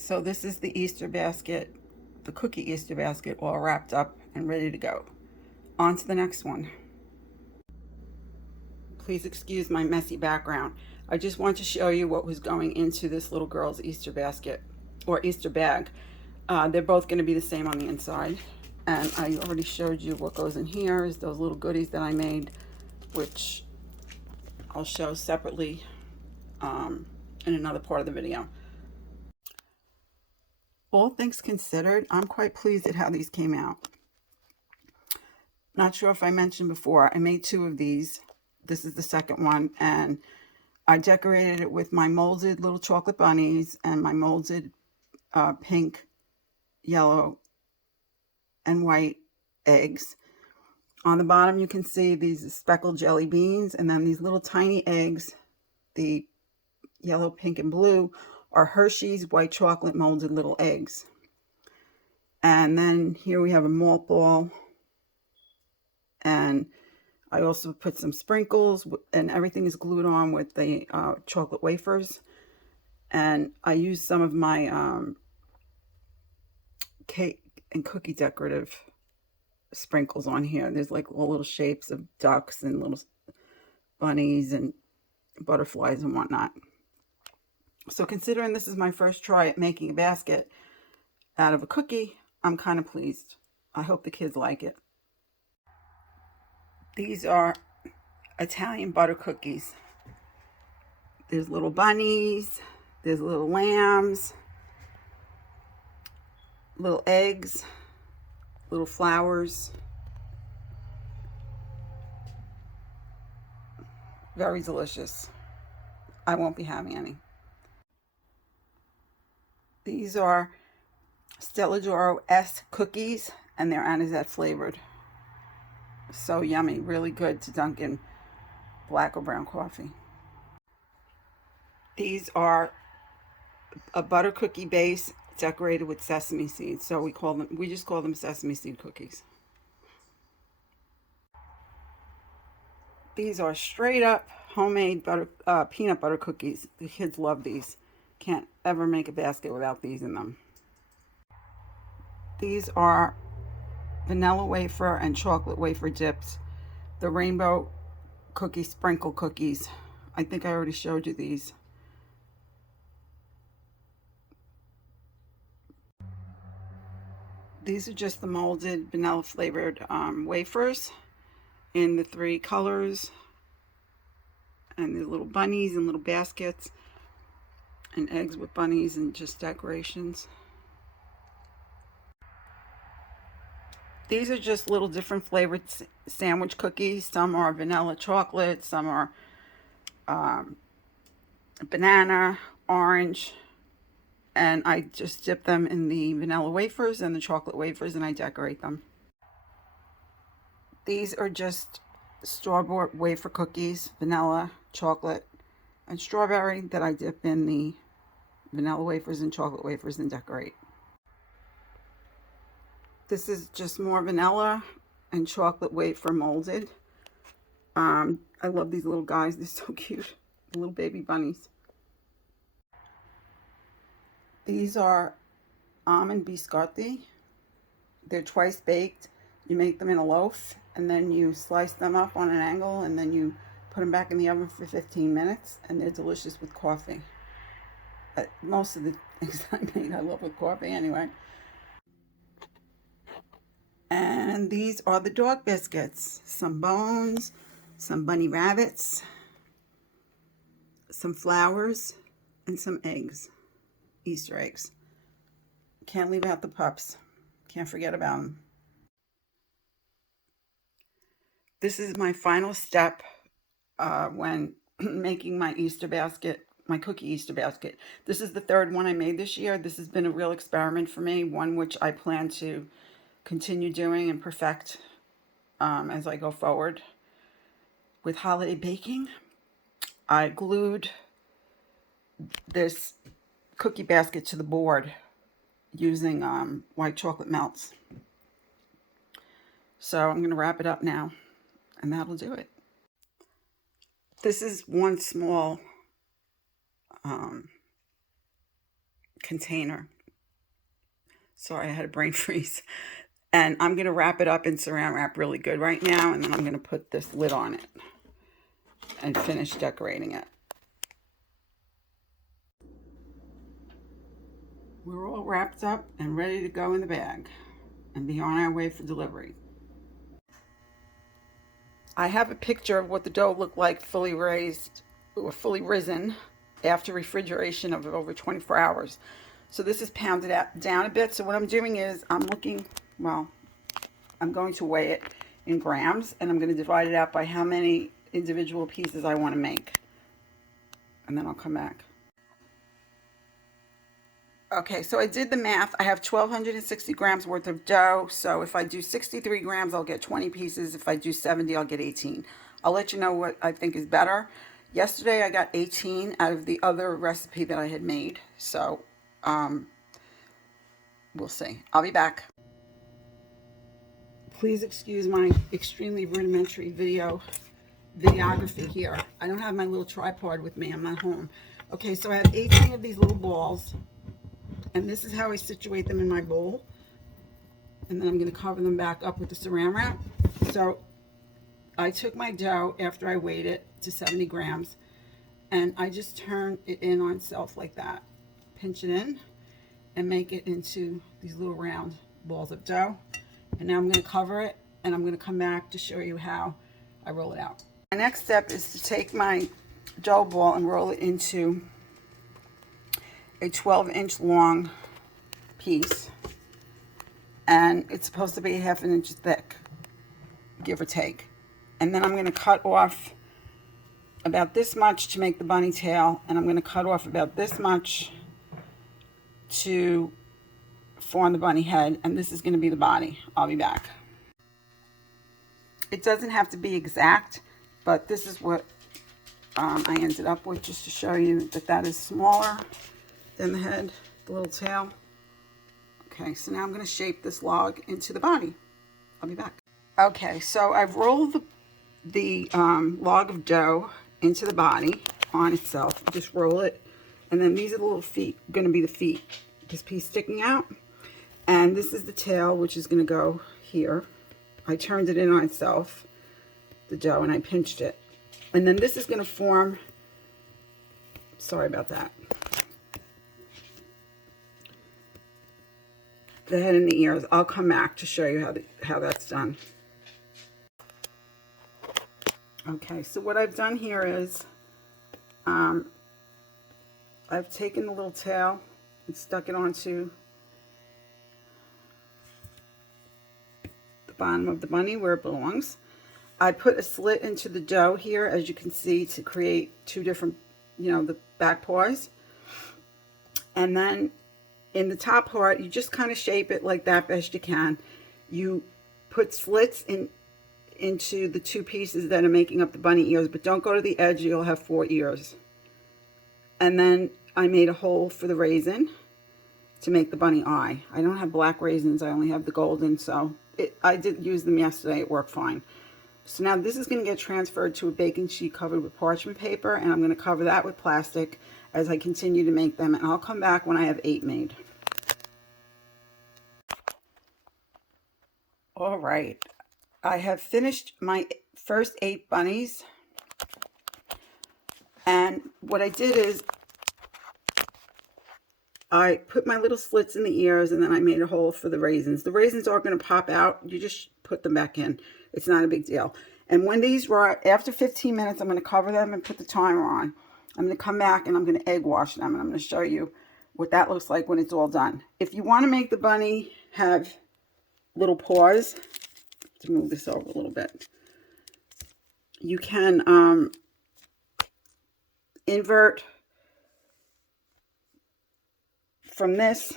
So this is the Easter basket, the cookie Easter basket, all wrapped up and ready to go. On to the next one. Please excuse my messy background. I just want to show you what was going into this little girl's Easter basket or Easter bag. They're both going to be the same on the inside. And I already showed you what goes in here is those little goodies that I made, which I'll show separately in another part of the video. All things considered, I'm quite pleased at how these came out. Not sure if I mentioned before, I made 2 of these. This is the second one, and I decorated it with my molded little chocolate bunnies and my molded pink, yellow, and white eggs. On the bottom, you can see these speckled jelly beans, and then these little tiny eggs, the yellow, pink, and blue, are Hershey's white chocolate molded little eggs. And then here we have a malt ball, and I also put some sprinkles, and everything is glued on with the chocolate wafers. And I used some of my cake and cookie decorative sprinkles on here. There's like all little shapes of ducks and little bunnies and butterflies and whatnot. So considering this is my first try at making a basket out of a cookie, I'm kind of pleased. I hope the kids like it. These are Italian butter cookies. There's little bunnies, there's little lambs, little eggs, little flowers. Very delicious. I won't be having any. These are Stella D'Oro S cookies, and they're anisette flavored. So yummy, really good to dunk in black or brown coffee. These are a butter cookie base decorated with sesame seeds. So we just call them sesame seed cookies. These are straight up homemade peanut butter cookies. The kids love these. Can't ever make a basket without these in them. These are vanilla wafer and chocolate wafer dips. The rainbow cookie sprinkle cookies. I think I already showed you these. These are just the molded vanilla flavored wafers in the 3 colors, and the little bunnies and little baskets, and eggs with bunnies, and just decorations. These are just little different flavored sandwich cookies. Some are vanilla chocolate, some are banana, orange, and I just dip them in the vanilla wafers and the chocolate wafers, and I decorate them. These are just store-bought wafer cookies, vanilla, chocolate, and strawberry, that I dip in the vanilla wafers and chocolate wafers and decorate. This is just more vanilla and chocolate wafer molded. I love these little guys. They're so cute. The little baby bunnies. These are almond biscotti. They're twice baked. You make them in a loaf, and then you slice them up on an angle, and then you put them back in the oven for 15 minutes, and they're delicious with coffee. Most of the things I made I love with coffee anyway. And these are the dog biscuits. Some bones, some bunny rabbits, some flowers, and some eggs. Easter eggs. Can't leave out the pups. Can't forget about them. This is my final step when making my Easter basket, my cookie Easter basket. This is the 3rd one I made this year. This has been a real experiment for me, one which I plan to continue doing and perfect as I go forward. With holiday baking, I glued this cookie basket to the board using white chocolate melts. So I'm going to wrap it up now, and that'll do it. This is one small container. Sorry, I had a brain freeze. And I'm going to wrap it up in saran wrap really good right now, and then I'm going to put this lid on it and finish decorating it. We're all wrapped up and ready to go in the bag and be on our way for delivery. I have a picture of what the dough looked like fully raised or fully risen after refrigeration of over 24 hours. So this is pounded down a bit. So what I'm doing is I'm going to weigh it in grams, and I'm going to divide it out by how many individual pieces I want to make. And then I'll come back. Okay, so I did the math. I have 1,260 grams worth of dough. So if I do 63 grams, I'll get 20 pieces. If I do 70, I'll get 18. I'll let you know what I think is better. Yesterday, I got 18 out of the other recipe that I had made. So we'll see. I'll be back. Please excuse my extremely rudimentary videography here. I don't have my little tripod with me. I'm not home. Okay, so I have 18 of these little balls. And this is how I situate them in my bowl. And then I'm going to cover them back up with the saran wrap. So I took my dough after I weighed it to 70 grams. And I just turn it in on itself like that. Pinch it in and make it into these little round balls of dough. And now I'm going to cover it, and I'm going to come back to show you how I roll it out. My next step is to take my dough ball and roll it into a 12-inch long piece, and it's supposed to be ½ an inch thick, give or take. And then I'm going to cut off about this much to make the bunny tail, and I'm going to cut off about this much to form the bunny head, and this is going to be the body. I'll be back. It doesn't have to be exact, but this is what I ended up with, just to show you that that is smaller than the head, the little tail. Okay, so now I'm going to shape this log into the body. I'll be back. Okay, so I've rolled the log of dough into the body on itself. Just roll it, and then these are the little feet, going to be the feet. This piece sticking out, and this is the tail, which is going to go here. I turned it in on itself, the dough, and I pinched it. And then this is going to form, sorry about that, the head and the ears. I'll come back to show you how that's done. Okay, so what I've done here is I've taken the little tail and stuck it onto the bottom of the bunny where it belongs. I put a slit into the dough here, as you can see, to create two different, the back paws. And then in the top part, you just kind of shape it like that best you can. You put slits into the two pieces that are making up the bunny ears, but don't go to the edge, you'll have 4 ears. And then I made a hole for the raisin to make the bunny eye. I don't have black raisins, I only have the golden, so I did use them yesterday, it worked fine. So now this is going to get transferred to a baking sheet covered with parchment paper, and I'm going to cover that with plastic as I continue to make them, and I'll come back when I have 8 made. All right, I have finished my first 8 bunnies, and what I did is I put my little slits in the ears, and then I made a hole for the raisins. The raisins are going to pop out. You just put them back in. It's not a big deal. And when these after 15 minutes, I'm going to cover them and put the timer on. I'm going to come back and I'm going to egg wash them, and I'm going to show you what that looks like when it's all done. If you want to make the bunny have little paws, to move this over a little bit, you can invert from this,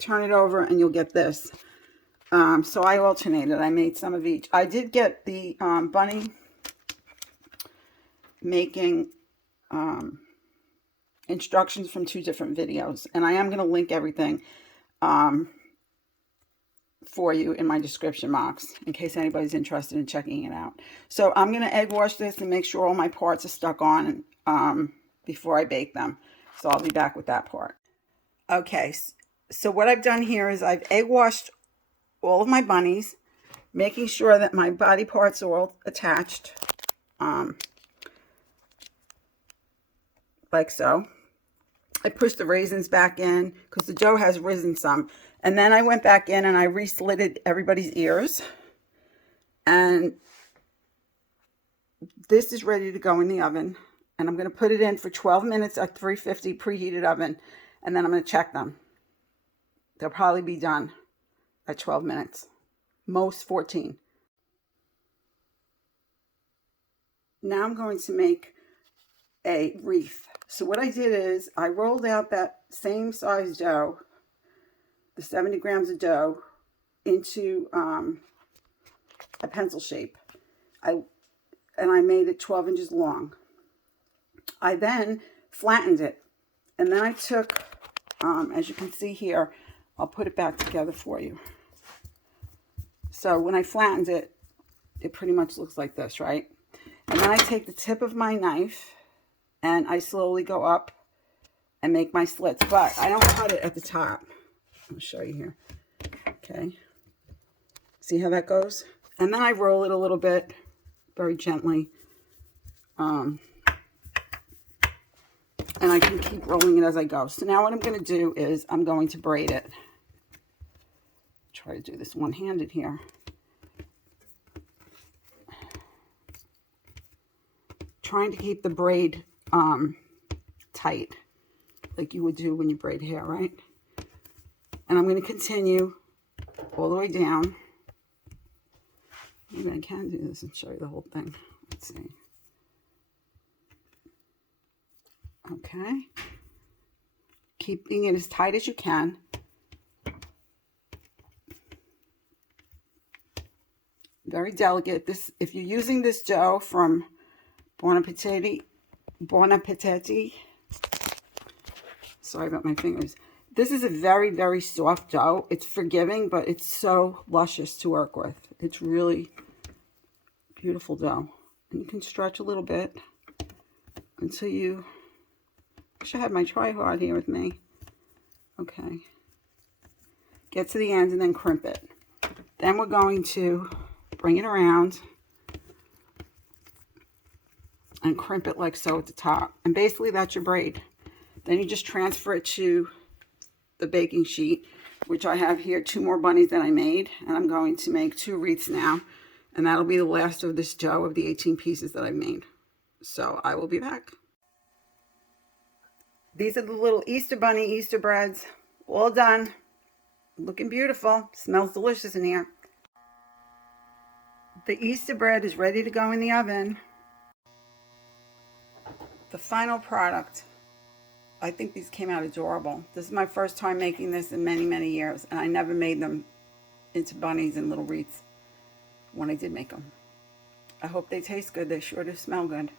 turn it over, and you'll get this. So I alternated. I made some of each. I did get the bunny making instructions from 2 different videos, and I am going to link everything for you in my description box in case anybody's interested in checking it out. So I'm going to egg wash this and make sure all my parts are stuck on before I bake them. So I'll be back with that part. Okay, so what I've done here is I've egg washed all of my bunnies, making sure that my body parts are all attached, like so. I pushed the raisins back in because the dough has risen some. And then I went back in and I re-slitted everybody's ears. And this is ready to go in the oven. And I'm going to put it in for 12 minutes at 350 preheated oven. And then I'm going to check them. They'll probably be done at 12 minutes. Most 14. Now I'm going to make a wreath. So what I did is I rolled out that same size dough, the 70 grams of dough, into a pencil shape. I made it 12 inches long. I then flattened it. And then I took, as you can see here, I'll put it back together for you. So when I flattened it, it pretty much looks like this, right? And then I take the tip of my knife and I slowly go up and make my slits. But I don't cut it at the top. I'll show you here. Okay. See how that goes? And then I roll it a little bit, very gently. And I can keep rolling it as I go. So now what I'm going to do is I'm going to braid it. Try to do this one-handed here. Trying to keep the braid tight, like you would do when you braid hair, right? And I'm going to continue all the way down. Maybe I can do this and show you the whole thing. Let's see. Okay. Keeping it as tight as you can. Very delicate. This, if you're using this dough from Buon-A-Petitti, sorry about my fingers. This is a very, very soft dough. It's forgiving, but it's so luscious to work with. It's really beautiful dough. And you can stretch a little bit until you, I should have my tripod here with me. Okay. Get to the end and then crimp it. Then we're going to bring it around and crimp it like so at the top. And basically that's your braid. Then you just transfer it to the baking sheet, which I have here 2 more bunnies that I made. And I'm going to make 2 wreaths now. And that'll be the last of this dough of the 18 pieces that I've made. So I will be back. These are the little Easter bunny Easter breads. All done. Looking beautiful. Smells delicious in here. The Easter bread is ready to go in the oven. The final product. I think these came out adorable. This is my first time making this in many, many years. And I never made them into bunnies and little wreaths when I did make them. I hope they taste good. They sure do smell good.